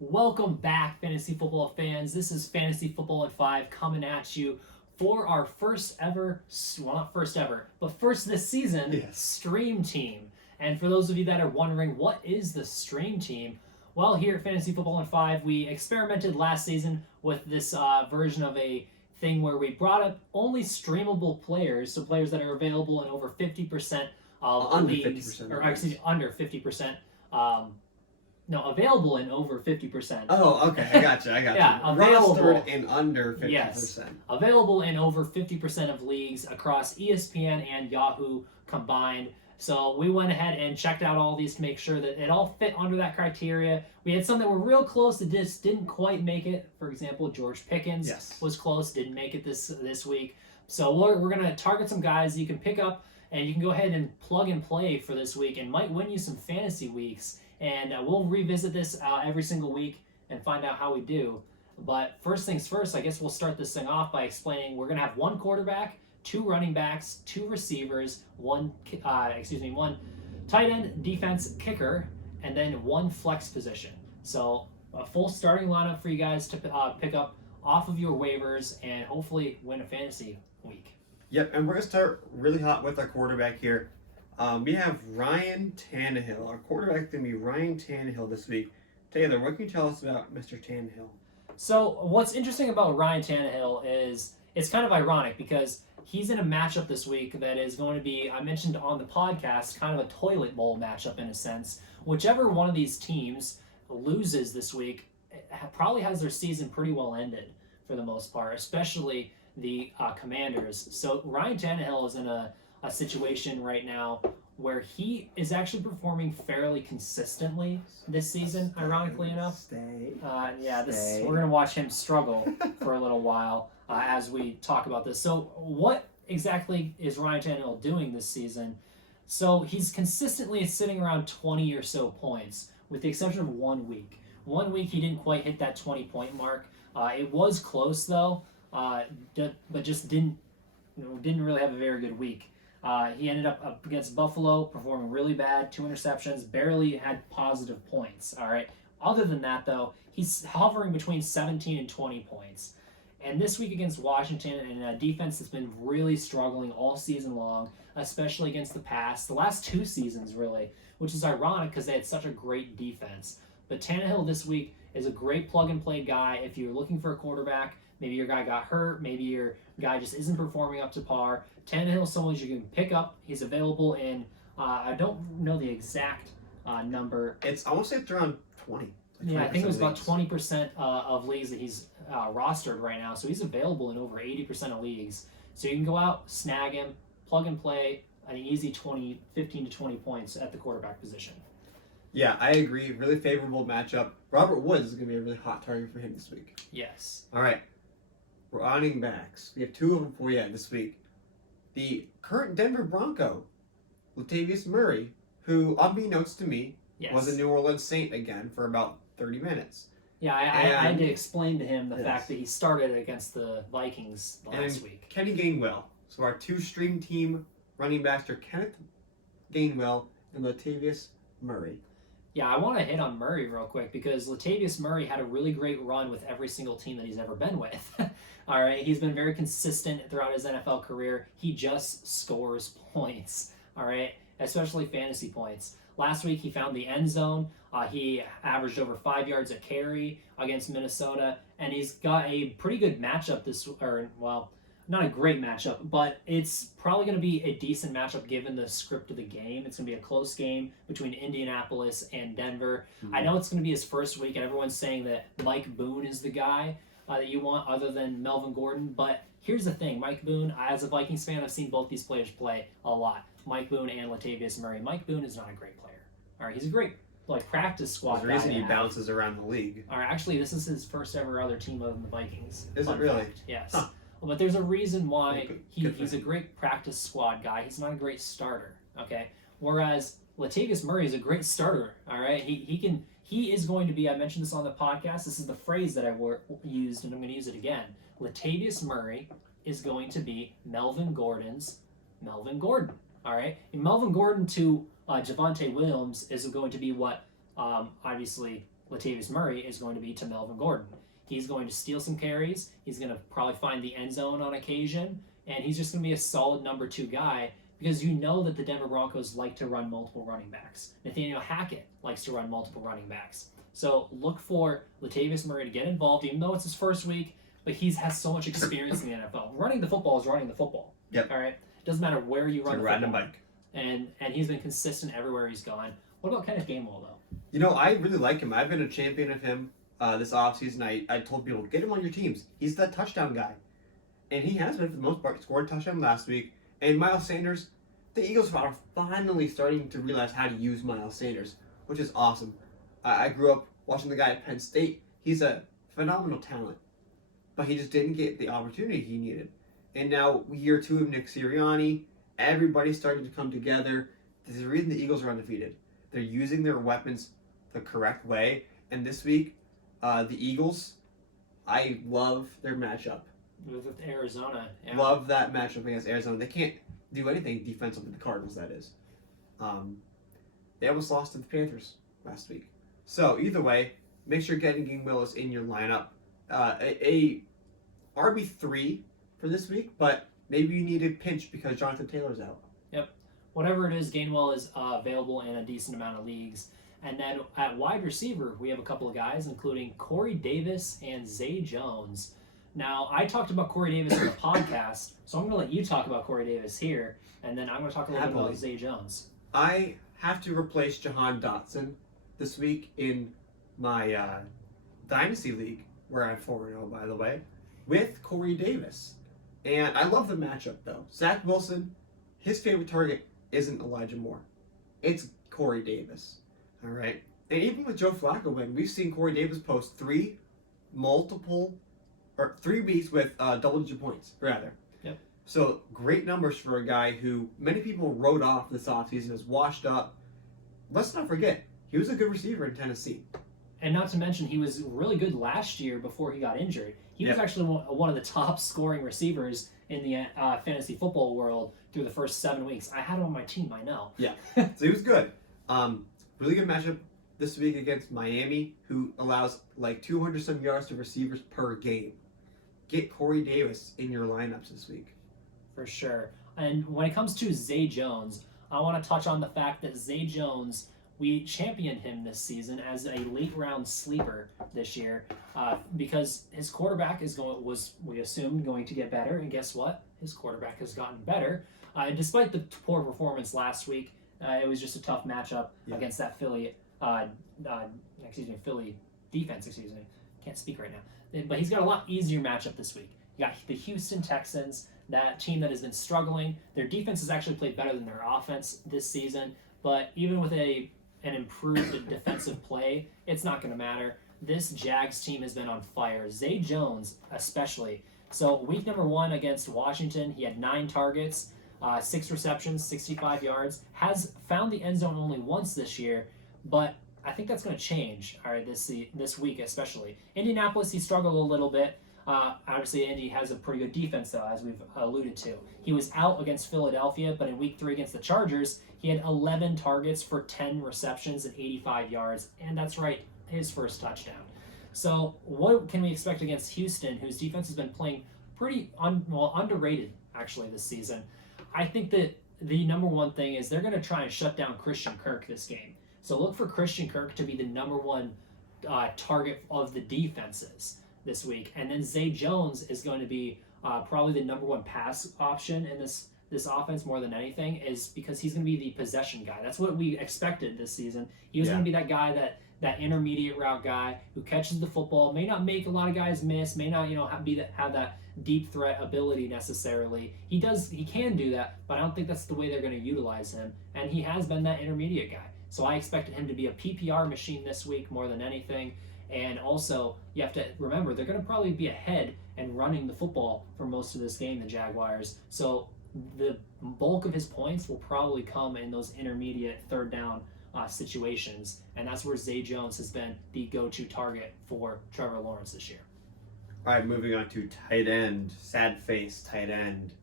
Welcome back, fantasy football fans. This is Fantasy Football in 5 coming at you for our first ever, well, not first ever, but first this season, stream team. And for those of you that are wondering, what is the stream team? Well, here at Fantasy Football in 5, we experimented last season with this version of a thing where we brought up only streamable players, so players that are available in over 50% of under leagues, 50%, or excuse me, under 50%. No, available in over 50%. Oh, okay, I got you. Yeah, available. Rostered in under 50%. Yes, available in over 50% of leagues across ESPN and Yahoo combined. So we went ahead and checked out all these to make sure that it all fit under that criteria. We had some that were real close that just didn't quite make it. For example, George Pickens was close, didn't make it this week. So we're going to target some guys you can pick up, and you can go ahead and plug and play for this week, and might win you some fantasy weeks. And we'll revisit this every single week and find out how we do. But first things first, I guess we'll start this thing off by explaining we're going to have one quarterback, two running backs, two receivers, one tight end, defense, kicker, and then one flex position. So a full starting lineup for you guys to pick up off of your waivers and hopefully win a fantasy week. Yep, and we're going to start really hot with our quarterback here. We have Ryan Tannehill. Our quarterback is going to be Ryan Tannehill this week. Taylor, what can you tell us about Mr. Tannehill? So what's interesting about Ryan Tannehill is it's kind of ironic because he's in a matchup this week that is going to be, I mentioned on the podcast, kind of a toilet bowl matchup in a sense. Whichever one of these teams loses this week probably has their season pretty well ended for the most part, especially the Commanders. So Ryan Tannehill is in a situation right now where he is actually performing fairly consistently this season, ironically enough. We're going to watch him struggle for a little while as we talk about this. So what exactly is Ryan Tannehill doing this season? So he's consistently sitting around 20 or so points, with the exception of 1 week. 1 week he didn't quite hit that 20-point mark. It was close though, but just didn't really have a very good week. He ended up against Buffalo, performing really bad, 2 interceptions, barely had positive points. All right. Other than that, though, he's hovering between 17 and 20 points. And this week against Washington, and a defense that's been really struggling all season long, especially against the pass, the last 2 seasons really, which is ironic because they had such a great defense. But Tannehill this week is a great plug-and-play guy if you're looking for a quarterback. Maybe your guy got hurt. Maybe your guy just isn't performing up to par. Tannehill is someone you can pick up. He's available in, I don't know the exact number. I want to say it's around 20. I think it was about 20% of leagues that he's rostered right now. So he's available in over 80% of leagues. So you can go out, snag him, plug and play, an easy 15 to 20 points at the quarterback position. Yeah, I agree. Really favorable matchup. Robert Woods is going to be a really hot target for him this week. Yes. All right. Running backs. We have 2 of them for you this week. The current Denver Bronco, Latavius Murray, who, unbeknownst to me, was a New Orleans Saint again for about 30 minutes. Yeah, I had to explain to him the fact that he started against the Vikings last week. Kenny Gainwell. So our 2 stream team running backs are Kenneth Gainwell and Latavius Murray. Yeah, I want to hit on Murray real quick because Latavius Murray had a really great run with every single team that he's ever been with. All right, he's been very consistent throughout his NFL career. He just scores points, all right, especially fantasy points. Last week, he found the end zone. He averaged over 5 yards a carry against Minnesota, and he's got a pretty good matchup not a great matchup, but it's probably going to be a decent matchup given the script of the game. It's going to be a close game between Indianapolis and Denver. Mm-hmm. I know it's going to be his first week, and everyone's saying that Mike Boone is the guy that you want other than Melvin Gordon, but here's the thing. Mike Boone, as a Vikings fan, I've seen both these players play a lot. Mike Boone and Latavius Murray. Mike Boone is not a great player. All right, he's a great practice squad guy. There's a reason he bounces around the league. All right, actually, this is his first ever other team other than the Vikings. Is it really? Fact. Yes. Huh. But there's a reason why he's a great practice squad guy. He's not a great starter, okay? Whereas Latavius Murray is a great starter, all right? He is going to be, I mentioned this on the podcast, this is the phrase that I used, and I'm going to use it again. Latavius Murray is going to be Melvin Gordon's Melvin Gordon, all right? And Melvin Gordon to Javonte Williams is going to be what, obviously, Latavius Murray is going to be to Melvin Gordon. He's going to steal some carries. He's going to probably find the end zone on occasion, and he's just going to be a solid number 2 guy because you know that the Denver Broncos like to run multiple running backs. Nathaniel Hackett likes to run multiple running backs. So look for Latavius Murray to get involved, even though it's his first week, but he has so much experience in the NFL. Running the football is running the football. Yep. All right? It doesn't matter where you run the riding football. a bike. And he's been consistent everywhere he's gone. What about Kenneth Gainwell, though? You know, I really like him. I've been a champion of him this offseason. I told people, get him on your teams. He's that touchdown guy. And he has been, for the most part. Scored a touchdown last week. And Miles Sanders, the Eagles are finally starting to realize how to use Miles Sanders, which is awesome. I grew up watching the guy at Penn State. He's a phenomenal talent. But he just didn't get the opportunity he needed. And now, year 2 of Nick Sirianni, everybody's starting to come together. There's a reason the Eagles are undefeated. They're using their weapons the correct way. And this week, the Eagles, I love their matchup. With Arizona. Yeah. Love that matchup against Arizona. They can't do anything defensively, the Cardinals, that is. They almost lost to the Panthers last week. So, either way, make sure getting Gainwell is in your lineup. A RB3 for this week, but maybe you need a pinch because Jonathan Taylor's out. Yep. Whatever it is, Gainwell is available in a decent amount of leagues. And then at wide receiver, we have a couple of guys, including Corey Davis and Zay Jones. Now, I talked about Corey Davis in the podcast, so I'm going to let you talk about Corey Davis here, and then I'm going to talk a little bit about Zay Jones. I have to replace Jahan Dotson this week in my Dynasty League, where I'm 4-0, by the way, with Corey Davis. And I love the matchup, though. Zach Wilson, his favorite target isn't Elijah Moore. It's Corey Davis. All right? And even with Joe Flacco, we've seen Corey Davis post 3 weeks with double-digit points, rather. Yep. So, great numbers for a guy who many people wrote off this offseason, is washed up. Let's not forget, he was a good receiver in Tennessee. And not to mention, he was really good last year before he got injured. He was actually one of the top scoring receivers in the fantasy football world through the first 7 weeks. I had him on my team, I know. Yeah, so he was good. Really good matchup this week against Miami, who allows like 200-some yards to receivers per game. Get Corey Davis in your lineups this week. For sure. And when it comes to Zay Jones, I want to touch on the fact that Zay Jones, we championed him this season as a late-round sleeper this year because his quarterback was, we assumed, going to get better. And guess what? His quarterback has gotten better. Despite the poor performance last week, it was just a tough matchup against that Philly defense. Can't speak right now. But he's got a lot easier matchup this week. You got the Houston Texans, that team that has been struggling. Their defense has actually played better than their offense this season. But even with an improved defensive play, it's not going to matter. This Jags team has been on fire. Zay Jones, especially. So week number 1 against Washington, he had 9 targets, 6 receptions, 65 yards. Has found the end zone only once this year, but I think that's going to change. All right, this week especially. Indianapolis, he struggled a little bit. Obviously, Indy has a pretty good defense, though, as we've alluded to. He was out against Philadelphia, but in week 3 against the Chargers, he had 11 targets for 10 receptions and 85 yards, and that's right, his first touchdown. So what can we expect against Houston, whose defense has been playing pretty underrated, actually, this season? I think that the number one thing is they're going to try and shut down Christian Kirk this game. So look for Christian Kirk to be the number one target of the defenses this week. And then Zay Jones is going to be probably the number one pass option in this offense more than anything, is because he's going to be the possession guy. That's what we expected this season. He was going to be that guy, that intermediate route guy who catches the football, may not make a lot of guys miss, may not have that deep threat ability necessarily. He can do that, but I don't think that's the way they're going to utilize him. And he has been that intermediate guy. So I expected him to be a PPR machine this week more than anything. And also, you have to remember, they're going to probably be ahead and running the football for most of this game, the Jaguars. So the bulk of his points will probably come in those intermediate third down situations. And that's where Zay Jones has been the go-to target for Trevor Lawrence this year. All right, moving on to tight end. Sad face tight end.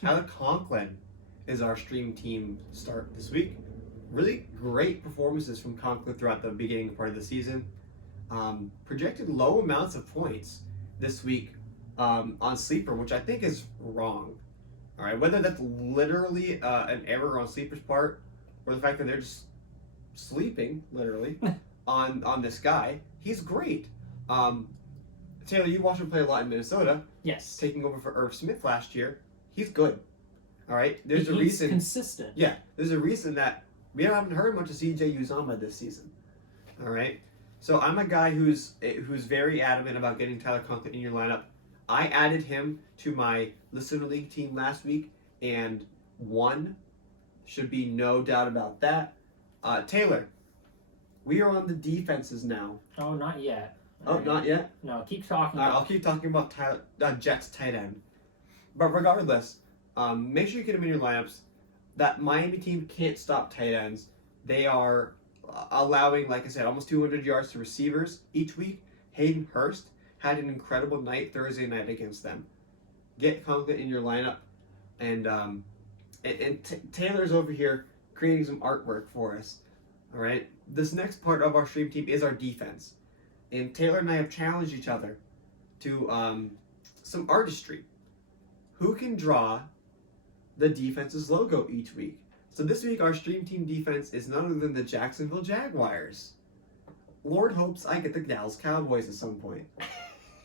Tyler Conklin is our stream team start this week. Really great performances from Conklin throughout the beginning part of the season. projected low amounts of points this week on Sleeper, which I think is wrong. All right, whether that's literally an error on Sleeper's part or the fact that they're just sleeping, literally, on this guy, he's great. Taylor, you watched him play a lot in Minnesota. Yes. Taking over for Irv Smith last year. He's good. All right? There's a He's reason. Consistent. Yeah, there's a reason that we haven't heard much of CJ Uzomah this season. All right? So I'm a guy who's very adamant about getting Tyler Conklin in your lineup. I added him to my Listener League team last week and won. Should be no doubt about that. Taylor, we are on the defenses now. Oh, not yet. Oh, not yet? No, keep talking. All right, I'll keep talking about Jets tight end. But regardless, make sure you get them in your lineups. That Miami team can't stop tight ends. They are allowing, like I said, almost 200 yards to receivers each week. Hayden Hurst had an incredible night Thursday night against them. Get Conklin in your lineup. And Taylor's over here creating some artwork for us. All right? This next part of our stream team is our defense. And Taylor and I have challenged each other to some artistry. Who can draw the defense's logo each week? So this week, our stream team defense is none other than the Jacksonville Jaguars. Lord hopes I get the Dallas Cowboys at some point.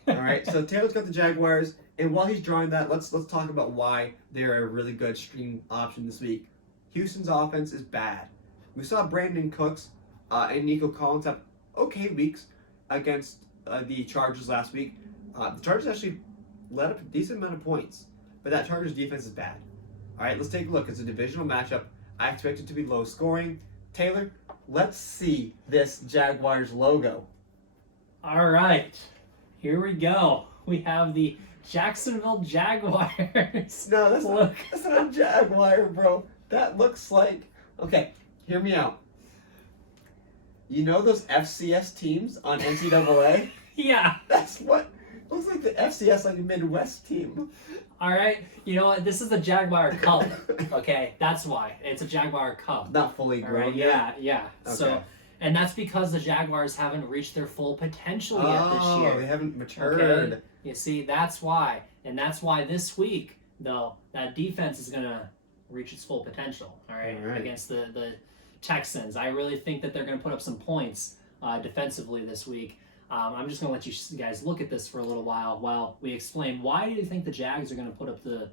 All right, so Taylor's got the Jaguars, and while he's drawing that, let's talk about why they're a really good stream option this week. Houston's offense is bad. We saw Brandon Cooks and Nico Collins have okay weeks against the Chargers last week. The Chargers actually let up a decent amount of points, but that Chargers defense is bad. All right, let's take a look. It's a divisional matchup. I expect it to be low scoring. Taylor, let's see this Jaguars logo. All right, here we go. We have the Jacksonville Jaguars. No, that's not a Jaguar, bro. That looks like... Okay, hear me out. You know those FCS teams on NCAA? Yeah. That's what... Looks like the FCS, like a Midwest team. All right, you know what? This is a Jaguar Cub. Okay, that's why. It's a Jaguar Cub. Not fully grown right? yet? Yeah. Okay. So, and that's because the Jaguars haven't reached their full potential yet this year. They haven't matured. Okay? You see, that's why. And that's why this week, though, that defense is going to reach its full potential, all right, against the Texans. I really think that they're going to put up some points defensively this week. I'm just going to let you guys look at this for a little while we explain why do you think the Jags are going to put up the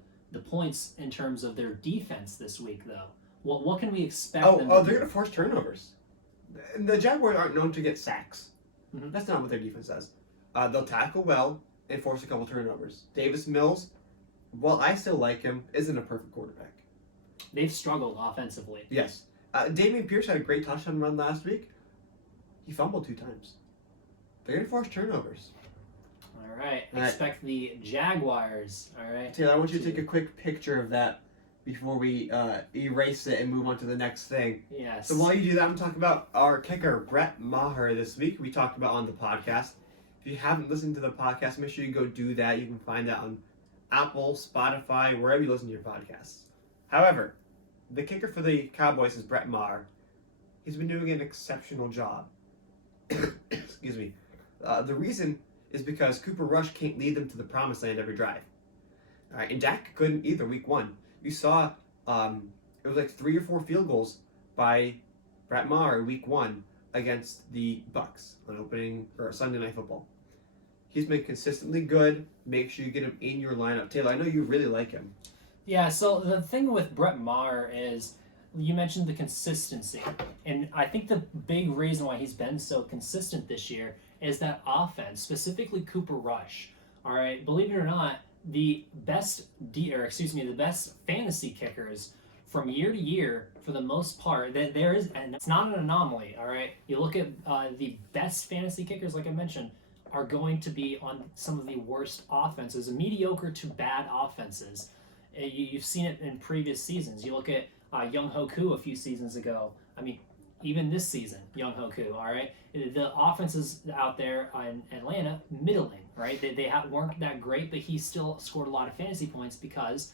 points in terms of their defense this week, though? What can we expect? They're going to force turnovers. The Jaguars aren't known to get sacks. Mm-hmm. That's not what their defense does. They'll tackle well and force a couple turnovers. Davis Mills, while I still like him, isn't a perfect quarterback. They've struggled offensively. Yes. Dameon Pierce had a great touchdown run last week. He fumbled 2 times. They're going to force turnovers. All right. Expect the Jaguars. All right. Taylor, I want you to take a quick picture of that before we erase it and move on to the next thing. Yes. So while you do that, I'm talking about our kicker, Brett Maher, this week. We talked about on the podcast. If you haven't listened to the podcast, make sure you go do that. You can find that on Apple, Spotify, wherever you listen to your podcasts. However, the kicker for the Cowboys is Brett Maher. He's been doing an exceptional job. Excuse me. The reason is because Cooper Rush can't lead them to the promised land every drive. All right, and Dak couldn't either week 1. You saw it was like 3 or 4 field goals by Brett Maher week 1 against the Bucks on opening or Sunday Night Football. He's been consistently good. Make sure you get him in your lineup. Taylor, I know you really like him. Yeah, so the thing with Brett Maher is you mentioned the consistency. And I think the big reason why he's been so consistent this year is that offense, specifically Cooper Rush. All right, believe it or not, the best fantasy kickers from year to year, for the most part, there is, and it's not an anomaly. All right, you look at the best fantasy kickers, like I mentioned, are going to be on some of the worst offenses, mediocre to bad offenses. You've seen it in previous seasons. You look at Young Hoku a few seasons ago. I mean, even this season, Young Hoku, all right? The offenses out there in Atlanta, middling, right? They weren't that great, but he still scored a lot of fantasy points because,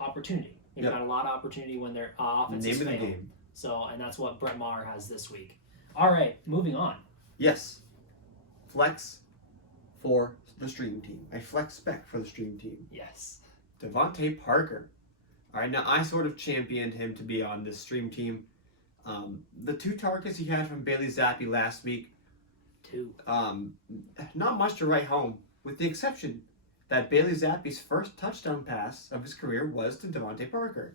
opportunity. You've got a lot of opportunity when their offenses fail. Name of the game. So, and that's what Brett Maher has this week. All right, moving on. Yes. Flex for the stream team. I flex spec for the stream team. Yes. Devonte Parker. All right, now I sort of championed him to be on this stream team. The 2 targets he had from Bailey Zappi last week. 2. Not much to write home, with the exception that Bailey Zappi's first touchdown pass of his career was to Devonte Parker.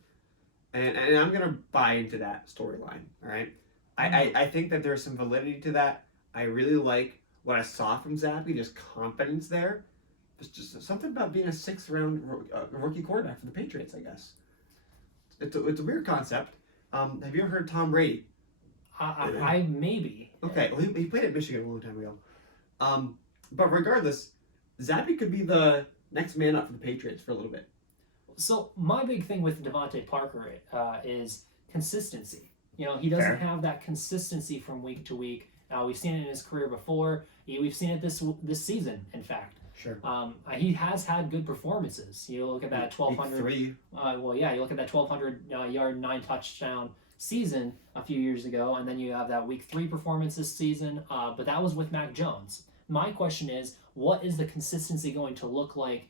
And I'm going to buy into that storyline, all right? I think that there's some validity to that. I really like what I saw from Zappi. There's confidence there. There's just something about being a 6th-round rookie quarterback for the Patriots, I guess. It's a weird concept. Have you ever heard of Tom Brady? I maybe. Okay, well, he played at Michigan a long time ago. But regardless, Zappi could be the next man up for the Patriots for a little bit. So my big thing with Devonte Parker is consistency. You know, he doesn't have that consistency from week to week. We've seen it in his career before. We've seen it this season, in fact. Sure. He has had good performances. You look at that 1,200. You look at that 1,200 yard 9 touchdown season a few years ago, and then you have that week 3 performance this season. But that was with Mac Jones. My question is, what is the consistency going to look like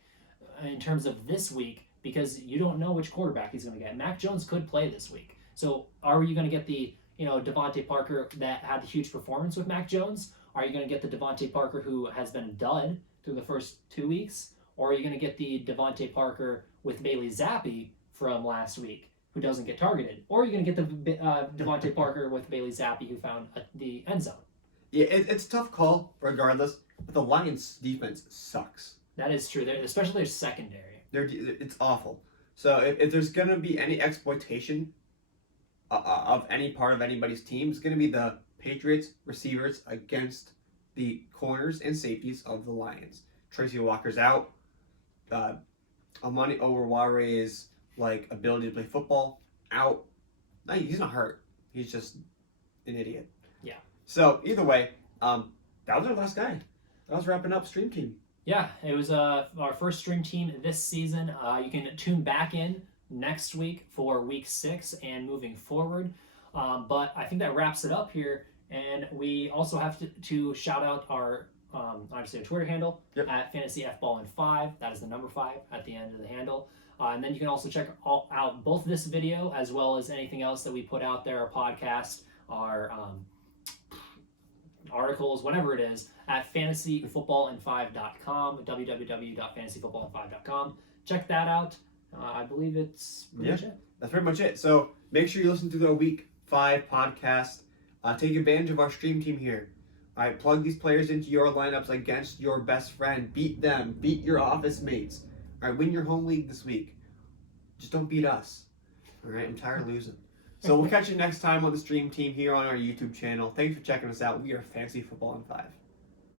in terms of this week? Because you don't know which quarterback he's going to get. Mac Jones could play this week. So are you going to get the Devonte Parker that had a huge performance with Mac Jones? Are you going to get the Devonte Parker who has been a dud through the first 2 weeks? Or are you going to get the Devonte Parker with Bailey Zappi from last week who doesn't get targeted? Or are you going to get the Devonte Parker with Bailey Zappi who found the end zone? Yeah, it's a tough call regardless, but the Lions' defense sucks. That is true, especially their secondary. It's awful. So if there's going to be any exploitation of any part of anybody's team, it's going to be the Patriots receivers against the corners and safeties of the Lions. Tracy Walker's out. Amani Oruware's ability to play football out. No, he's not hurt. He's just an idiot. Yeah. So either way, that was our last guy. That was wrapping up Stream Team. Yeah, it was our first stream team this season. You can tune back in next week for week 6 and moving forward. But I think that wraps it up here. And we also have to shout out our obviously our Twitter handle at FantasyFBallin5. That is the number 5 at the end of the handle. And then you can also check out both this video as well as anything else that we put out there, our podcast, our articles, whatever it is, at fantasyfootballand5.com, www.fantasyfootballand5.com. Check that out. I believe it's pretty much it. That's pretty much it. So make sure you listen to the Week 5 podcast. Take advantage of our stream team here. All right, plug these players into your lineups against your best friend. Beat them. Beat your office mates. All right, win your home league this week. Just don't beat us. All right, I'm tired of losing. So we'll catch you next time on the stream team here on our YouTube channel. Thanks for checking us out. We are Fantasy Football in 5.